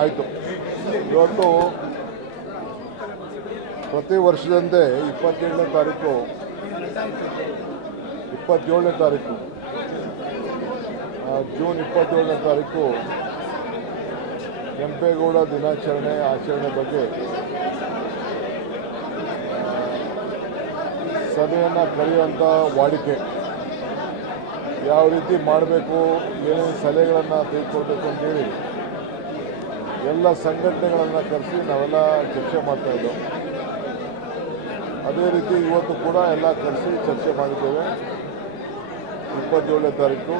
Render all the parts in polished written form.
ಆಯಿತು. ಇವತ್ತು ಪ್ರತಿ ವರ್ಷದಂತೆ 27ನೇ ತಾರೀಕು ಜೂನ್ 27ನೇ ತಾರೀಕು ಕೆಂಪೇಗೌಡ ದಿನಾಚರಣೆ ಆಚರಣೆ ಬಗ್ಗೆ ಸಭೆಯನ್ನು ಕರೆಯುವಂಥ ವಾಡಿಕೆ, ಯಾವ ರೀತಿ ಮಾಡಬೇಕು, ಏನೇನು ಸಲಹೆಗಳನ್ನು ತೆಗೆದುಕೊಳ್ಬೇಕು ಅಂತೇಳಿ ಎಲ್ಲ ಸಂಘಟನೆಗಳನ್ನು ಕರೆಸಿ ನಾವೆಲ್ಲ ಚರ್ಚೆ ಮಾಡ್ತಾಯಿದ್ದೆವು. ಅದೇ ರೀತಿ ಇವತ್ತು ಕೂಡ ಎಲ್ಲ ಕರೆಸಿ ಚರ್ಚೆ ಮಾಡಿದ್ದೇವೆ. 27ನೇ ತಾರೀಕು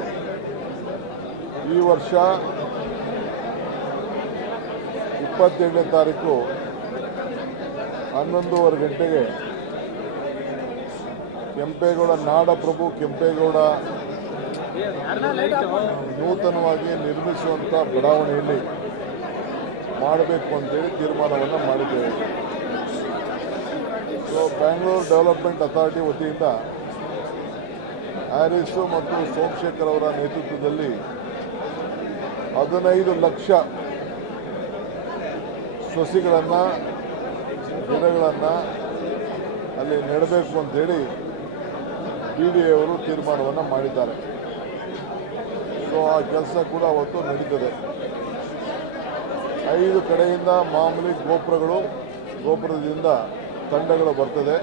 ಈ ವರ್ಷ 27ನೇ ತಾರೀಕು 11:30 ಗಂಟೆಗೆ ಕೆಂಪೇಗೌಡ ನಾಡಪ್ರಭು ಕೆಂಪೇಗೌಡ ನೂತನವಾಗಿ ನಿರ್ಮಿಸುವಂಥ ಬಡಾವಣೆಯಲ್ಲಿ ಮಾಡಬೇಕು ಅಂತೇಳಿ ತೀರ್ಮಾನವನ್ನು ಮಾಡಿದ್ದೇವೆ. ಸೊ ಬ್ಯಾಂಗ್ಳೂರು ಡೆವಲಪ್ಮೆಂಟ್ ಅಥಾರಿಟಿ ವತಿಯಿಂದ ಹ್ಯಾರಿಸು ಮತ್ತು ಸೋಮಶೇಖರ್ ಅವರ ನೇತೃತ್ವದಲ್ಲಿ 15 ಲಕ್ಷ ಸಸಿಗಳನ್ನು ಗಿಡಗಳನ್ನು ಅಲ್ಲಿ ನೆಡಬೇಕು ಅಂತೇಳಿ BDA ಅವರು ತೀರ್ಮಾನವನ್ನು ಮಾಡಿದ್ದಾರೆ. ಸೊ ಆ ಕೆಲಸ ಕೂಡ ಅವತ್ತು ನಡೀತದೆ. 5 ಕಡೆಯಿಂದ ಮಾಮೂಲಿ ಗೋಪುರದಿಂದ ತಂಡಗಳು ಬರ್ತದೆ.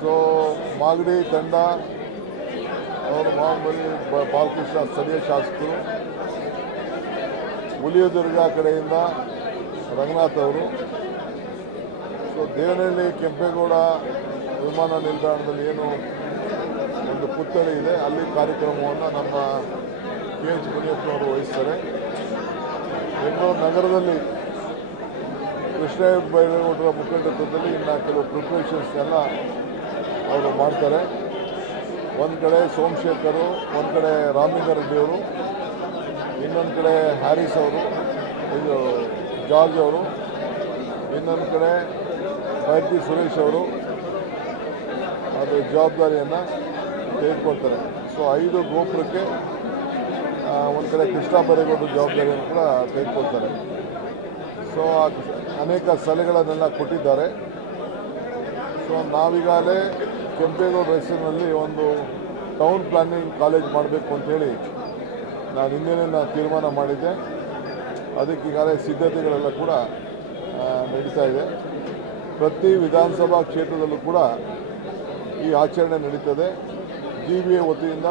ಸೊ ಮಾಗಡಿ ತಂಡ ಅವರು ಮಾಮೂಲಿ ಬಾಲಕೃಷ್ಣ ಸ್ಥಳೀಯ ಶಾಸಕರು, ಹುಲಿಯದುರ್ಗ ಕಡೆಯಿಂದ ರಂಗನಾಥ್ ಅವರು, ಸೊ ದೇವನಹಳ್ಳಿ ಕೆಂಪೇಗೌಡ ವಿಮಾನ ನಿಲ್ದಾಣದಲ್ಲಿ ಏನು ಒಂದು ಪುತ್ಥಳಿ ಇದೆ, ಅಲ್ಲಿ ಕಾರ್ಯಕ್ರಮವನ್ನು ನಮ್ಮ KH ಮುನಿಯಪ್ಪನವರು ವಹಿಸ್ತಾರೆ. ಬೆಂಗಳೂರು ನಗರದಲ್ಲಿ ಕೃಷ್ಣ ಬೈರೇಗೌಡರ ಮುಖಂಡತ್ವದಲ್ಲಿ ಇನ್ನು ಕೆಲವು ಪ್ರಿಪ್ರೇಷನ್ಸ್ನೆಲ್ಲ ಅವರು ಮಾಡ್ತಾರೆ. ಒಂದು ಕಡೆ ಸೋಮಶೇಖರು, ಒಂದು ಕಡೆ ರಾಮಲಿಂಗಾರೆಡ್ಡಿಯವರು, ಇನ್ನೊಂದು ಕಡೆ ಹ್ಯಾರಿಸ್ ಅವರು, ಇದು ಜಾರ್ಜ್ ಅವರು, ಇನ್ನೊಂದು ಕಡೆ ಬೈರ್ತಿ ಸುರೇಶ್ ಅವರು ಅದು ಜವಾಬ್ದಾರಿಯನ್ನು ತೆಗೆದುಕೊಳ್ತಾರೆ. ಸೊ 5 ಗೋಪುರಕ್ಕೆ ಒಂದು ಕಡೆ ಕೃಷ್ಣ ಬೈರೇಗೌಡರ ಜವಾಬ್ದಾರಿಯನ್ನು ಕೂಡ ತೆಗೆದುಕೊಳ್ತಾರೆ. ಸೊ ಅನೇಕ ಸಲಹೆಗಳನ್ನೆಲ್ಲ ಕೊಟ್ಟಿದ್ದಾರೆ. ಸೊ ನಾವೀಗಾಗಲೇ ಕೆಂಪೇಗೌಡರ ಹೆಸರಿನಲ್ಲಿ ಒಂದು ಟೌನ್ ಪ್ಲಾನಿಂಗ್ ಕಾಲೇಜ್ ಮಾಡಬೇಕು ಅಂತೇಳಿ ನಾನು ಹಿಂದೆ ತೀರ್ಮಾನ ಮಾಡಿದ್ದೆ. ಅದಕ್ಕೀಗಾಗಲೇ ಸಿದ್ಧತೆಗಳೆಲ್ಲ ಕೂಡ ನಡೀತಾ ಇದೆ. ಪ್ರತಿ ವಿಧಾನಸಭಾ ಕ್ಷೇತ್ರದಲ್ಲೂ ಕೂಡ ಈ ಆಚರಣೆ ನಡೀತದೆ. GBA ವತಿಯಿಂದ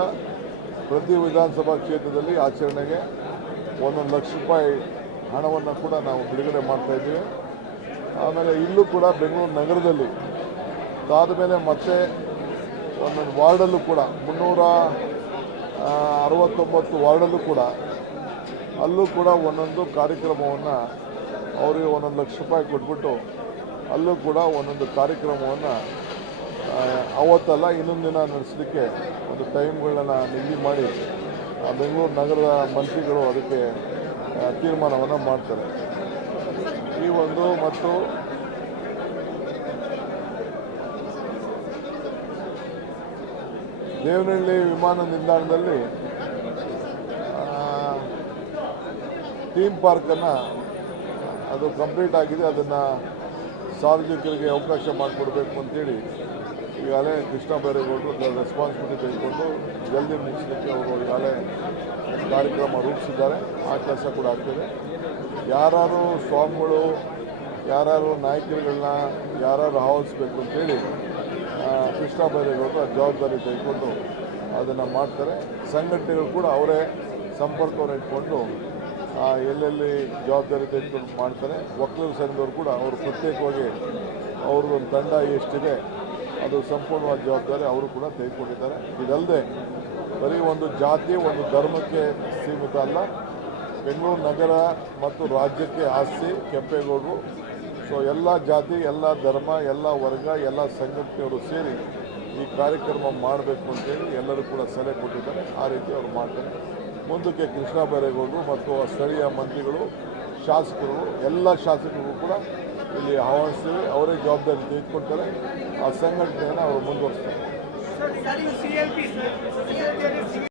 ಪ್ರತಿ ವಿಧಾನಸಭಾ ಕ್ಷೇತ್ರದಲ್ಲಿ ಆಚರಣೆಗೆ 1 ಲಕ್ಷ ರೂಪಾಯಿ ಹಣವನ್ನು ಕೂಡ ನಾವು ಬಿಡುಗಡೆ ಮಾಡ್ತಾಯಿದ್ದೀವಿ. ಆಮೇಲೆ ಇಲ್ಲೂ ಕೂಡ ಬೆಂಗಳೂರು ನಗರದಲ್ಲಿ ಅದಾದ ಮೇಲೆ ಮತ್ತೆ ಒಂದೊಂದು ವಾರ್ಡಲ್ಲೂ ಕೂಡ 369 ವಾರ್ಡಲ್ಲೂ ಕೂಡ ಅಲ್ಲೂ ಕೂಡ ಒಂದೊಂದು ಕಾರ್ಯಕ್ರಮವನ್ನು ಅವರಿಗೆ 1 ಲಕ್ಷ ರೂಪಾಯಿ ಕೊಟ್ಬಿಟ್ಟು ಅಲ್ಲೂ ಕೂಡ ಒಂದೊಂದು ಕಾರ್ಯಕ್ರಮವನ್ನು ಅವತ್ತಲ್ಲ ಇನ್ನೊಂದು ದಿನ ನಡೆಸಲಿಕ್ಕೆ ಒಂದು ಟೈಮ್ಗಳನ್ನ ನಿಗದಿ ಮಾಡಿ ಬೆಂಗಳೂರು ನಗರದ ಮಂತ್ರಿಗಳು ಅದಕ್ಕೆ ತೀರ್ಮಾನವನ್ನು ಮಾಡ್ತಾರೆ. ಈ ಒಂದು ಮತ್ತು ದೇವನಹಳ್ಳಿ ವಿಮಾನ ನಿಲ್ದಾಣದಲ್ಲಿ ಥೀಮ್ ಪಾರ್ಕನ್ನು ಅದು ಕಂಪ್ಲೀಟ್ ಆಗಿದೆ. ಅದನ್ನು ಸಾರ್ವಜನಿಕರಿಗೆ ಅವಕಾಶ ಮಾಡಿಕೊಡ್ಬೇಕು ಅಂತೇಳಿ ಈಗಾಗಲೇ ಕೃಷ್ಣ ಬೈರೇಗೌಡರು ರೆಸ್ಪಾನ್ಸಿಬಿಲಿಟಿ ತೆಗೆದುಕೊಂಡು ಜಲ್ದಿ ಮುಗಿಸಲಿಕ್ಕೆ ಅವರು ಈಗಾಗಲೇ ಕಾರ್ಯಕ್ರಮ ರೂಪಿಸಿದ್ದಾರೆ. ಆ ಕೆಲಸ ಕೂಡ ಆಗ್ತದೆ. ಯಾರು ಸ್ವಾಮಿಗಳು, ಯಾರು ನಾಯಕರುಗಳನ್ನ ಯಾರು ಆಹ್ವಾನಿಸಬೇಕು ಅಂತೇಳಿ ಕೃಷ್ಣ ಬೈರೇಗೌಡರು ಜವಾಬ್ದಾರಿ ತೆಗೆದುಕೊಂಡು ಅದನ್ನು ಮಾಡ್ತಾರೆ. ಸಂಘಟನೆಗಳು ಕೂಡ ಅವರೇ ಸಂಪರ್ಕವನ್ನು ಇಟ್ಕೊಂಡು ಎಲ್ಲೆಲ್ಲಿ ಜವಾಬ್ದಾರಿ ತೆಗೆದುಕೊಂಡು ಮಾಡ್ತಾರೆ. ಒಕ್ಕಲಿಗರ ಸಂಘದವರು ಕೂಡ ಅವರು ಪ್ರತ್ಯೇಕವಾಗಿ ಅವ್ರದ್ದೊಂದು ತಂಡ ಎಷ್ಟಿದೆ ಅದು ಸಂಪೂರ್ಣವಾದ ಜವಾಬ್ದಾರಿ ಅವರು ಕೂಡ ತೆಗೆದುಕೊಂಡಿದ್ದಾರೆ. ಇದಲ್ಲದೆ ಬರೀ ಒಂದು ಜಾತಿ ಒಂದು ಧರ್ಮಕ್ಕೆ ಸೀಮಿತ ಅಲ್ಲ, ಬೆಂಗಳೂರು ನಗರ ಮತ್ತು ರಾಜ್ಯಕ್ಕೆ ಆಸ್ತಿ ಕೆಂಪೇಗೌಡರು. ಸೊ ಎಲ್ಲ ಜಾತಿ, ಎಲ್ಲ ಧರ್ಮ, ಎಲ್ಲ ವರ್ಗ, ಎಲ್ಲ ಸಂಘಟನೆಯವರು ಸೇರಿ ಈ ಕಾರ್ಯಕ್ರಮ ಮಾಡಬೇಕು ಅಂತೇಳಿ ಎಲ್ಲರೂ ಕೂಡ ಸಲಹೆ ಕೊಟ್ಟಿದ್ದಾರೆ. ಆ ರೀತಿ ಅವರು ಮಾಡ್ತಾರೆ. ಮುಂದಕ್ಕೆ ಕೃಷ್ಣ ಬೈರೇಗೌಡರು ಮತ್ತು ಸ್ಥಳೀಯ ಮಂತ್ರಿಗಳು, ಶಾಸಕರು, ಎಲ್ಲ ಶಾಸಕರು ಕೂಡ ಇಲ್ಲಿ ಆಹ್ವಾನಿಸ್ತೀವಿ. ಅವರೇ ಜವಾಬ್ದಾರಿ ತೆಗೆದುಕೊಳ್ತಾರೆ. ಆ ಸಂಘಟನೆಯನ್ನು ಅವರು ಮುಂದುವರಿಸ್ತಾರೆ.